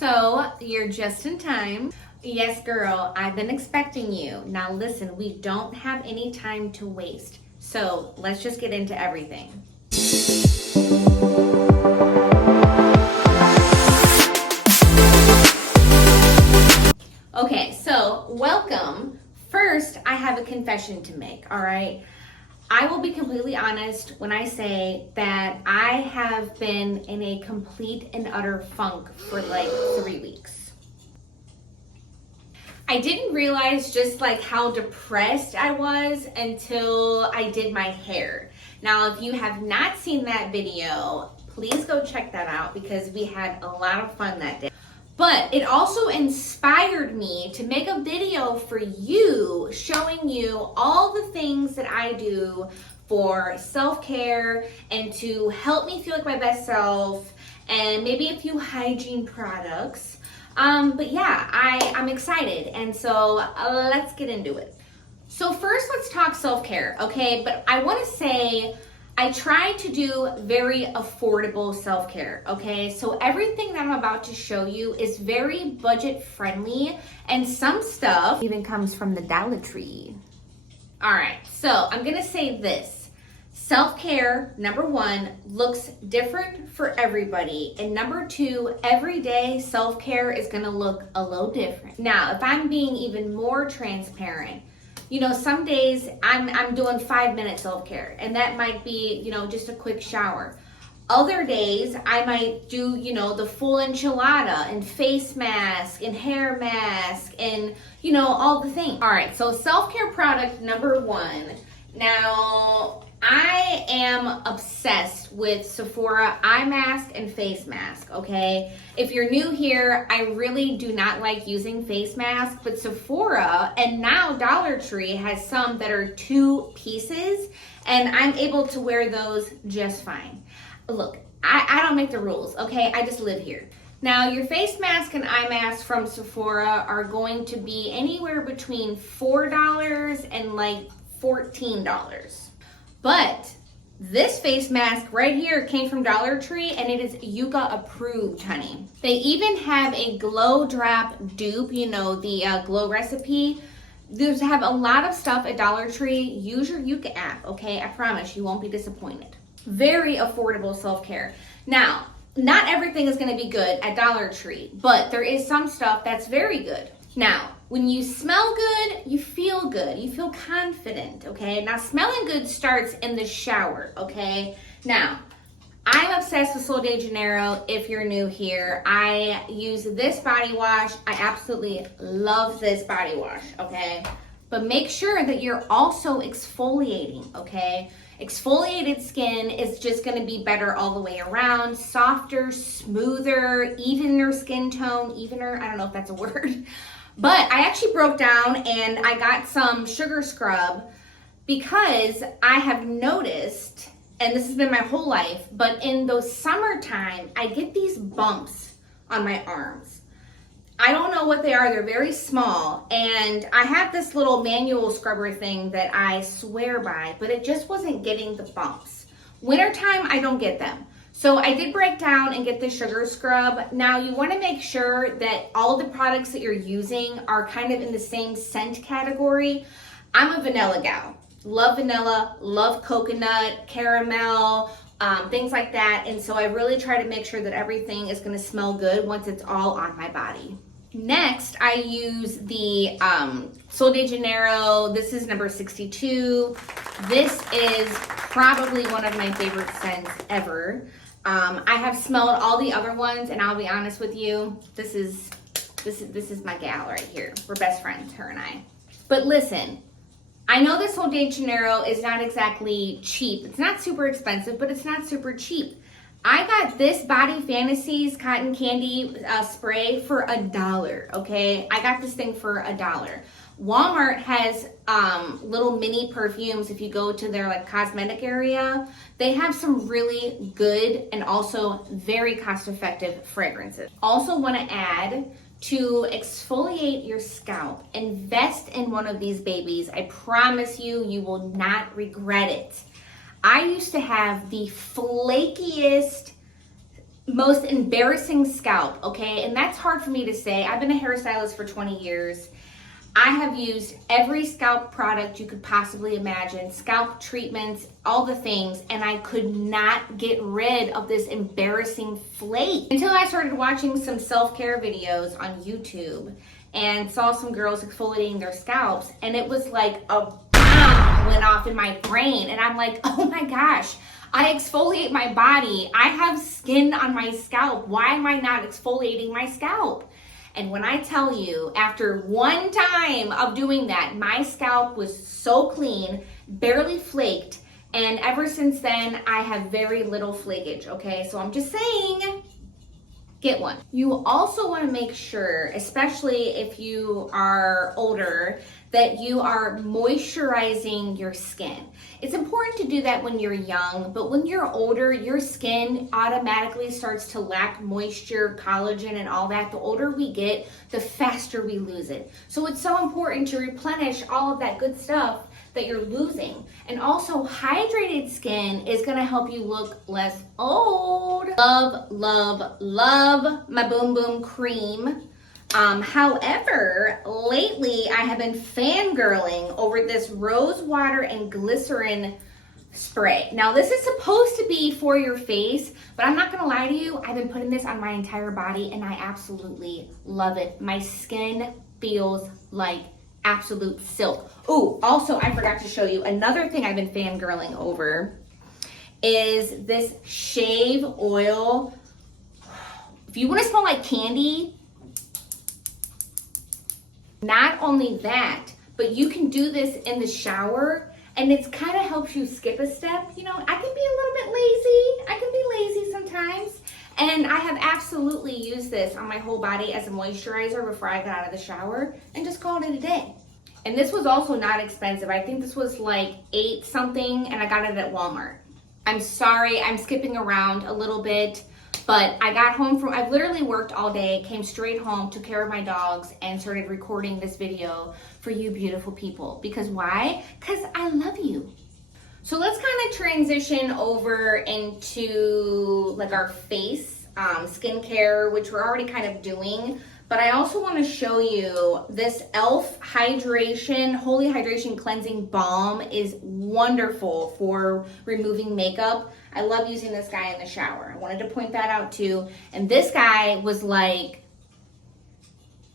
So you're just in time. Yes, girl, I've been expecting you. Now listen, we don't have any time to waste. So let's just get into everything. Okay, so welcome. First, I have a confession to make, all right? I will be completely honest when I say that I have been in a complete and utter funk for like 3 weeks. I didn't realize just like how depressed I was until I did my hair. Now, if you have not seen that video, please go check that out because we had a lot of fun that day. But it also inspired me to make a video for you, showing you all the things that I do for self-care and to help me feel like my best self, and maybe a few hygiene products. But yeah, I'm excited, and so let's get into it. So first, let's talk self-care, okay? But I want to say, I try to do very affordable self-care, okay? So everything that I'm about to show you is very budget friendly, and some stuff even comes from the Dollar Tree. All right, so I'm gonna say this. Self-care, number one, looks different for everybody. And number two, everyday self-care is gonna look a little different. Now, if I'm being even more transparent, you know, some days I'm doing 5-minute self-care, and that might be, you know, just a quick shower. Other days I might do, you know, the full enchilada and face mask and hair mask and, you know, all the things. All right, so self-care product number one. Now, I am obsessed with Sephora eye mask and face mask, okay? If you're new here, I really do not like using face masks, but Sephora and now Dollar Tree has some that are 2 pieces, and I'm able to wear those just fine. Look, I don't make the rules, okay? I just live here. Now, your face mask and eye mask from Sephora are going to be anywhere between $4 and like $14. But this face mask right here came from Dollar Tree, and it is Yuka approved, honey. They even have a glow drop dupe, you know, the glow recipe. There's have a lot of stuff at Dollar Tree. Use your Yuka app, okay? I promise you won't be disappointed. Very affordable self-care. Now, not everything is going to be good at Dollar Tree, but there is some stuff that's very good. Now, when you smell good, you feel good. You feel confident, okay? Now, smelling good starts in the shower, okay? Now, I'm obsessed with Sol de Janeiro. If you're new here, I use this body wash. I absolutely love this body wash, okay? But make sure that you're also exfoliating, okay? Exfoliated skin is just gonna be better all the way around, softer, smoother, evener skin tone, evener, I don't know if that's a word. But I actually broke down and I got some sugar scrub because I have noticed, and this has been my whole life, but in those summertime, I get these bumps on my arms. I don't know what they are. They're very small. And I have this little manual scrubber thing that I swear by, but it just wasn't getting the bumps. Wintertime, I don't get them. So I did break down and get the sugar scrub. Now you want to make sure that all the products that you're using are kind of in the same scent category. I'm a vanilla gal. Love vanilla, love coconut, caramel, things like that. And so I really try to make sure that everything is going to smell good once it's all on my body. Next, I use the Sol de Janeiro. This is number 62. This is probably one of my favorite scents ever. I have smelled all the other ones, and I'll be honest with you, this is my gal right here. We're best friends, her and I. But listen, I know this Sol de Janeiro is not exactly cheap. It's not super expensive, but it's not super cheap. I got this Body Fantasies cotton candy spray for $1, okay? I got this thing for $1. Walmart has little mini perfumes. If you go to their like cosmetic area, they have some really good and also very cost-effective fragrances. Also want to add, to exfoliate your scalp, invest in one of these babies. I promise you, you will not regret it. I used to have the flakiest most embarrassing scalp, okay? And that's hard for me to say. I've been a hairstylist for 20 years. I have used every scalp product you could possibly imagine, scalp treatments, all the things, and I could not get rid of this embarrassing flake until I started watching some self-care videos on YouTube and saw some girls exfoliating their scalps, and it was like a bomb went off in my brain, and I'm like, oh my gosh, I exfoliate my body. I have skin on my scalp. Why am I not exfoliating my scalp? And when I tell you, after one time of doing that, my scalp was so clean, barely flaked, and ever since then, I have very little flakage, okay? So I'm just saying, get one. You also want to make sure, especially if you are older, that you are moisturizing your skin. It's important to do that when you're young, but when you're older, your skin automatically starts to lack moisture, collagen, and all that. The older we get, the faster we lose it. So it's so important to replenish all of that good stuff that you're losing. And also, hydrated skin is gonna help you look less old. Love, love, love my Boom Boom cream. However, lately I have been fangirling over this rose water and glycerin spray. Now this is supposed to be for your face, but I'm not gonna lie to you, I've been putting this on my entire body and I absolutely love it. My skin feels like absolute silk. Oh, also I forgot to show you another thing I've been fangirling over is this shave oil. If you wanna smell like candy, not only that, but you can do this in the shower and it's kind of helps you skip a step. You know, I can be a little bit lazy. I can be lazy sometimes. And I have absolutely used this on my whole body as a moisturizer before I got out of the shower and just called it a day. And this was also not expensive. I think this was like $8 something and I got it at Walmart. I'm sorry, I'm skipping around a little bit. But I got home from, I've literally worked all day, came straight home, took care of my dogs, and started recording this video for you beautiful people. Because why? Because I love you. So let's kind of transition over into like our face skincare, which we're already kind of doing. But I also want to show you this e.l.f. Hydration, Holy Hydration Cleansing Balm is wonderful for removing makeup. I love using this guy in the shower. I wanted to point that out too. And this guy was like,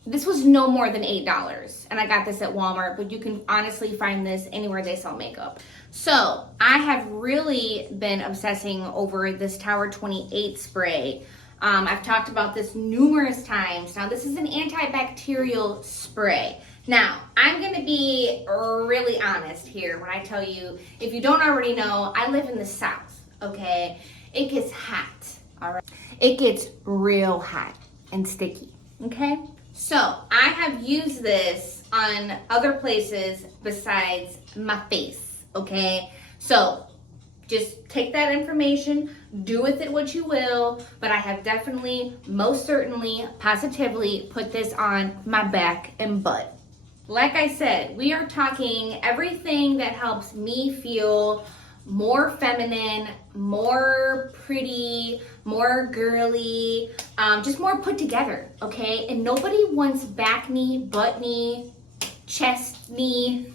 this was no more than $8. And I got this at Walmart, but you can honestly find this anywhere they sell makeup. So I have really been obsessing over this Tower 28 spray. I've talked about this numerous times. Now, this is an antibacterial spray. Now, I'm going to be really honest here when I tell you, if you don't already know, I live in the South, okay? It gets hot, all right? It gets real hot and sticky, okay? So, I have used this on other places besides my face, okay? So, just take that information, do with it what you will, but I have definitely, most certainly, positively put this on my back and butt. Like I said, we are talking everything that helps me feel more feminine, more pretty, more girly, just more put together, okay? And nobody wants back knee, butt knee, chest knee.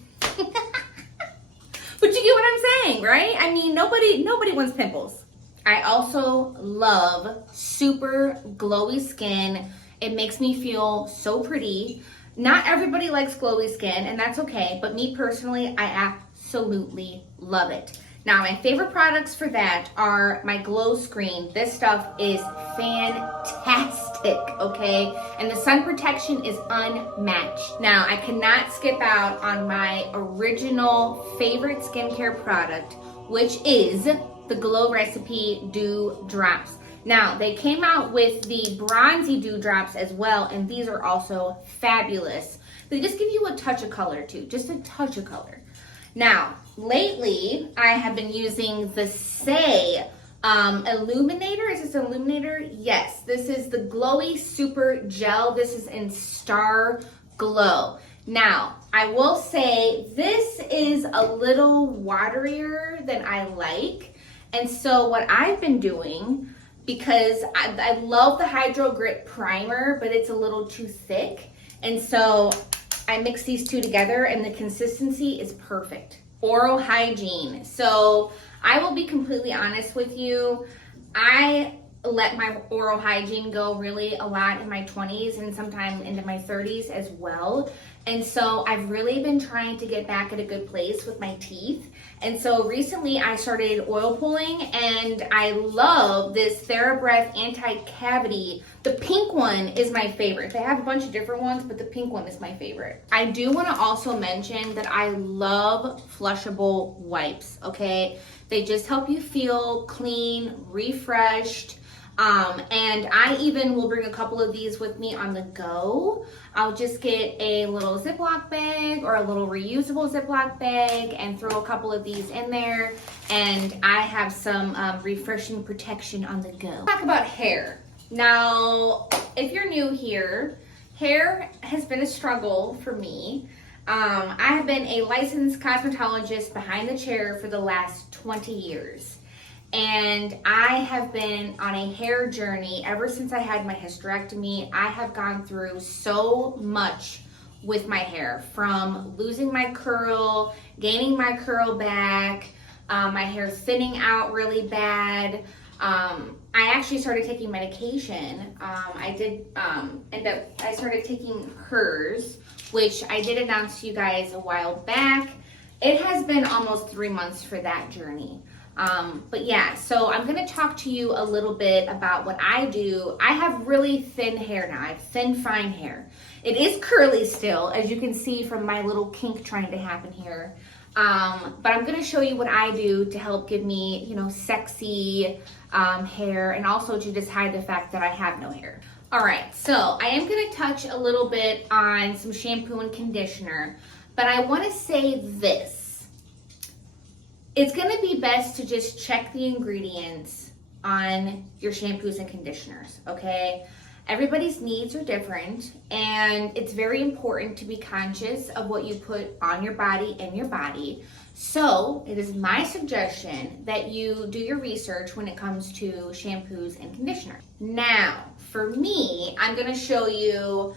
But you get what I'm saying, right? I mean, nobody wants pimples. I also love super glowy skin. It makes me feel so pretty. Not everybody likes glowy skin, and that's okay. But me personally, I absolutely love it. Now, my favorite products for that are my glow screen. This stuff is fantastic, okay? And the sun protection is unmatched. Now, I cannot skip out on my original favorite skincare product, which is the Glow Recipe Dew Drops. Now, they came out with the bronzy dew drops as well, and these are also fabulous. They just give you a touch of color too, just a touch of color. Now, lately, I have been using the Say Illuminator. Is this Illuminator? Yes, this is the Glowy Super Gel. This is in Star Glow. Now, I will say this is a little waterier than I like. And so what I've been doing, because I love the Hydro Grit Primer, but it's a little too thick. And so I mix these two together and the consistency is perfect. Oral Hygiene. So I will be completely honest with you. I let my oral hygiene go really a lot in my 20s and sometime into my 30s as well. And so I've really been trying to get back at a good place with my teeth. And so recently I started oil pulling, and I love this TheraBreath Anti-Cavity. The pink one is my favorite. They have a bunch of different ones, but the pink one is my favorite. I do want to also mention that I love flushable wipes, okay? They just help you feel clean, refreshed. And I even will bring a couple of these with me on the go. I'll just get a little Ziploc bag or a little reusable Ziploc bag and throw a couple of these in there. And I have some refreshing protection on the go. Talk about hair. Now, if you're new here, hair has been a struggle for me. I have been a licensed cosmetologist behind the chair for the last 20 years. And I have been on a hair journey ever since I had my hysterectomy. I have gone through so much with my hair, from losing my curl, gaining my curl back, my hair thinning out really bad. I actually started taking medication. I started taking hers, which I did announce to you guys a while back. It has been almost 3 months for that journey. But yeah, so I'm going to talk to you a little bit about what I do. I have really thin hair now. I have thin, fine hair. It is curly still, as you can see from my little kink trying to happen here. But I'm going to show you what I do to help give me, you know, sexy hair, and also to just hide the fact that I have no hair. All right, so I am going to touch a little bit on some shampoo and conditioner, but I want to say this. It's going to be best to just check the ingredients on your shampoos and conditioners, okay? Everybody's needs are different, and it's very important to be conscious of what you put on your body and your body. So it is my suggestion that you do your research when it comes to shampoos and conditioners. Now, for me, I'm going to show you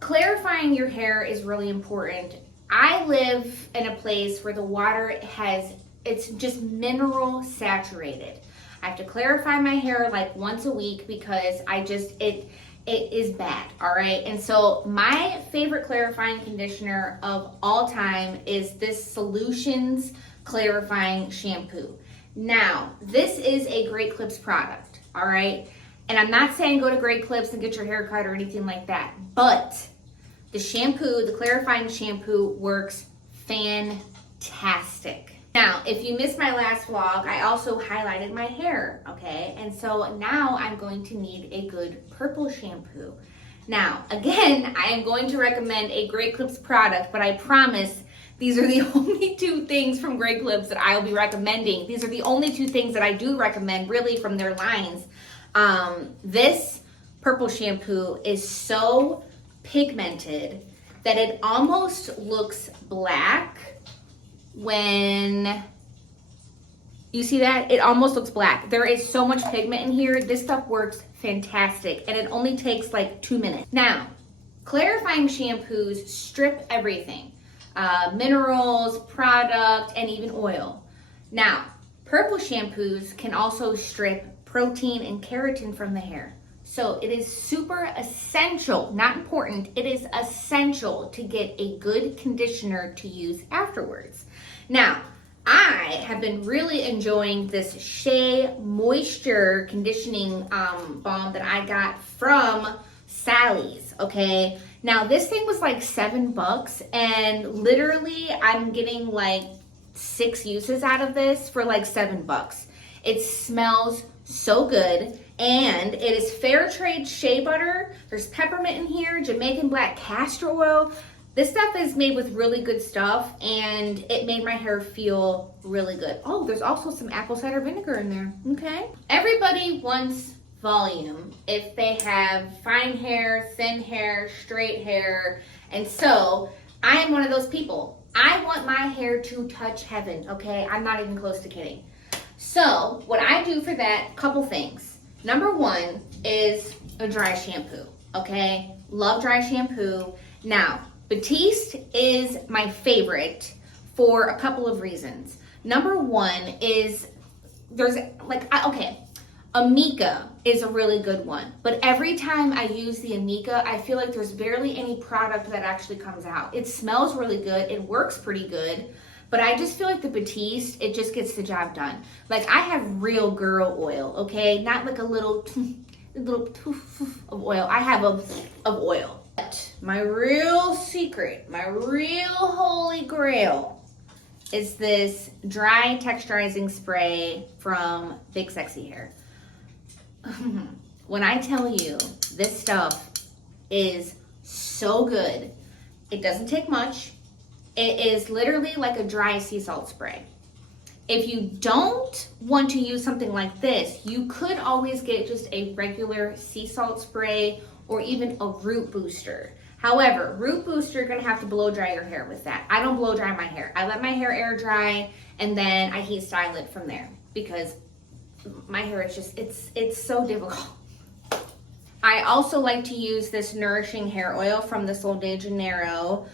clarifying your hair is really important. I live in a place where the water it's just mineral saturated. I have to clarify my hair like once a week because it is bad, all right? And so my favorite clarifying conditioner of all time is this Solutions Clarifying Shampoo. Now, this is a Great Clips product, all right? And I'm not saying go to Great Clips and get your hair cut or anything like that, but the shampoo, the clarifying shampoo, works fantastic. Now, if you missed my last vlog, I also highlighted my hair, okay? And so now I'm going to need a good purple shampoo. Now, again, I am going to recommend a Great Clips product, but I promise these are the only two things from Great Clips that I'll be recommending. These are the only two things that I do recommend, really, from their lines. This purple shampoo is so pigmented that it almost looks black. When you see that, it almost looks black. There is so much pigment in here. This stuff works fantastic, and it only takes like 2 minutes. Now, clarifying shampoos strip everything, minerals, product, and even oil. Now, purple shampoos can also strip protein and keratin from the hair. So it is super essential, not important, it is essential to get a good conditioner to use afterwards. Now, I have been really enjoying this Shea Moisture Conditioning Balm that I got from Sally's, okay? Now, this thing was like $7, and literally I'm getting like 6 uses out of this for like $7. It smells so good. And it is fair trade shea butter. There's peppermint in here, Jamaican black castor oil. This stuff is made with really good stuff, and it made my hair feel really good. Oh, there's also some apple cider vinegar in there, okay? Everybody wants volume if they have fine hair, thin hair, straight hair, and so I am one of those people. I want my hair to touch heaven, okay? I'm not even close to kidding. So what I do for that, couple things. Number one is a dry shampoo, okay? Love dry shampoo. Now, Batiste is my favorite for a couple of reasons. Number one is Amika is a really good one, but every time I use the Amika, I feel like there's barely any product that actually comes out. It smells really good, it works pretty good, but I just feel like the Batiste, it just gets the job done. Like, I have real girl oil, okay? Not like a little of oil. I have of oil. But my real secret, my real holy grail is this dry texturizing spray from Big Sexy Hair. When I tell you this stuff is so good, it doesn't take much. It is literally like a dry sea salt spray. If you don't want to use something like this, you could always get just a regular sea salt spray or even a root booster. However, root booster, you're gonna have to blow dry your hair with that. I don't blow dry my hair. I let my hair air dry and then I heat style it from there because my hair is just, it's so difficult. I also like to use this nourishing hair oil from the Sol de Janeiro.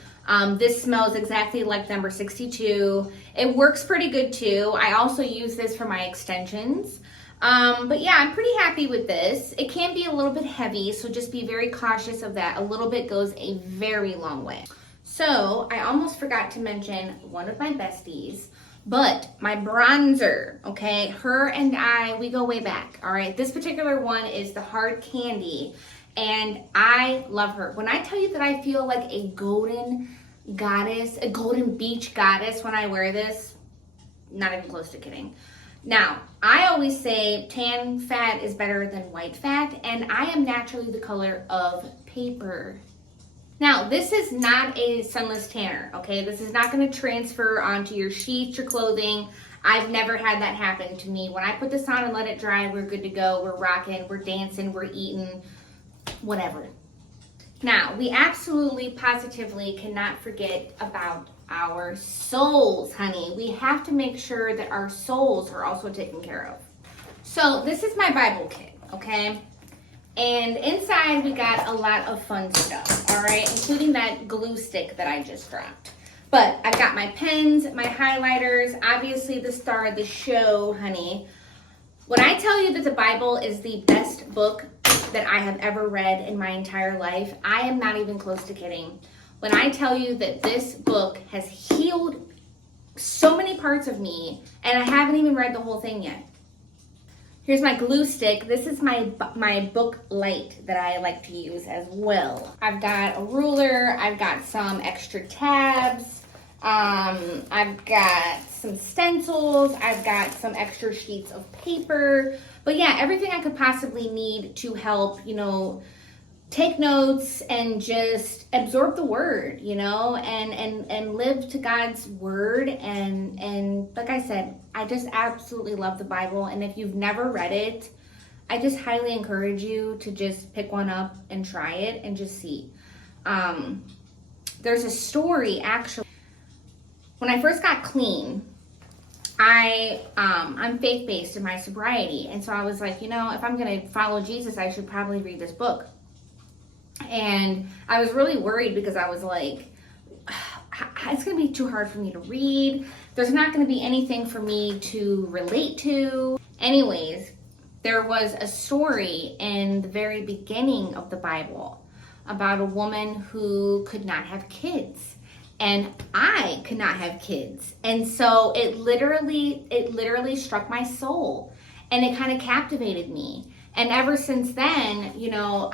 This smells exactly like number 62. It works pretty good too. I also use this for my extensions. But yeah, I'm pretty happy with this. It can be a little bit heavy, so just be very cautious of that. A little bit goes a very long way. So I almost forgot to mention one of my besties, but my bronzer, okay? Her and I, we go way back, all right? This particular one is the Hard Candy, and I love her. When I tell you that I feel like a golden goddess, a golden beach goddess when I wear this, not even close to kidding. Now, I always say tan fat is better than white fat, and I am naturally the color of paper. Now, this is not a sunless tanner, okay? This is not gonna transfer onto your sheets, your clothing. I've never had that happen to me. When I put this on and let it dry, we're good to go. We're rocking, we're dancing, we're eating, whatever. Now, we absolutely, positively cannot forget about our souls, honey. We have to make sure that our souls are also taken care of. So this is my Bible kit, okay? And inside we got a lot of fun stuff, all right? Including that glue stick that I just dropped. But I've got my pens, my highlighters, obviously the star of the show, honey. When I tell you that the Bible is the best book that I have ever read in my entire life, I am not even close to kidding. When I tell you that this book has healed so many parts of me, and I haven't even read the whole thing yet. Here's my glue stick. This is my book light that I like to use as well. I've got a ruler, I've got some extra tabs, I've got some stencils, I've got some extra sheets of paper. But yeah, everything I could possibly need to help, you know, take notes and just absorb the word, you know, and live to God's word. And like I said, I just absolutely love the Bible. And if you've never read it, I just highly encourage you to just pick one up and try it and just see. There's a story actually. When I first got clean, I'm faith-based in my sobriety. And so I was like, you know, if I'm going to follow Jesus, I should probably read this book. And I was really worried because I was like, it's going to be too hard for me to read. There's not going to be anything for me to relate to. Anyways, there was a story in the very beginning of the Bible about a woman who could not have kids. And I could not have kids. And so it literally struck my soul. And it kind of captivated me. And ever since then, you know,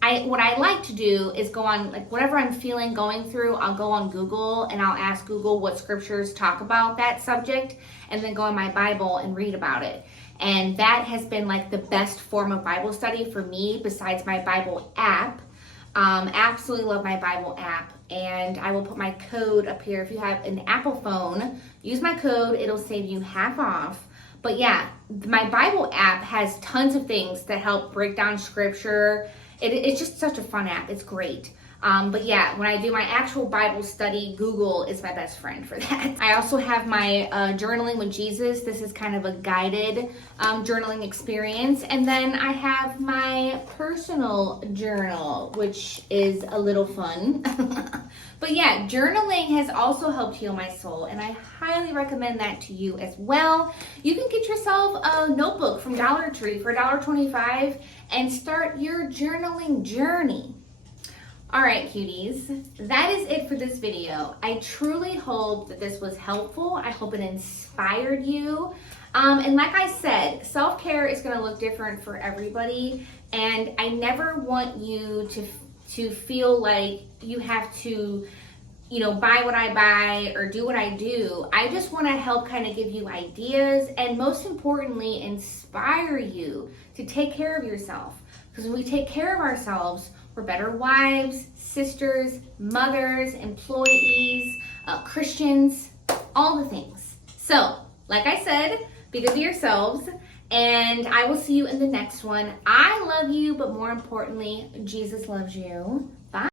what I like to do is go on, like, whatever I'm feeling, going through, I'll go on Google and I'll ask Google what scriptures talk about that subject, and then go in my Bible and read about it. And that has been like the best form of Bible study for me besides my Bible app. Absolutely love my Bible app. And I will put my code up here. If you have an Apple phone, use my code. It'll save you half off. But yeah, my Bible app has tons of things that help break down scripture. It's just such a fun app. It's great. But yeah, when I do my actual Bible study, Google is my best friend for that. I also have my journaling with Jesus. This is kind of a guided journaling experience. And then I have my personal journal, which is a little fun. But yeah, journaling has also helped heal my soul, and I highly recommend that to you as well. You can get yourself a notebook from Dollar Tree for $1.25 and start your journaling journey. All right, cuties, that is it for this video. I truly hope that this was helpful. I hope it inspired you. And like I said, self-care is gonna look different for everybody, and I never want you to feel like you have to, buy what I buy or do what I do. I just want to help kind of give you ideas and most importantly, inspire you to take care of yourself. Because when we take care of ourselves, we're better wives, sisters, mothers, employees, Christians, all the things. So, like I said, be good to yourselves, and I will see you in the next one. I love you, but more importantly, Jesus loves you. Bye.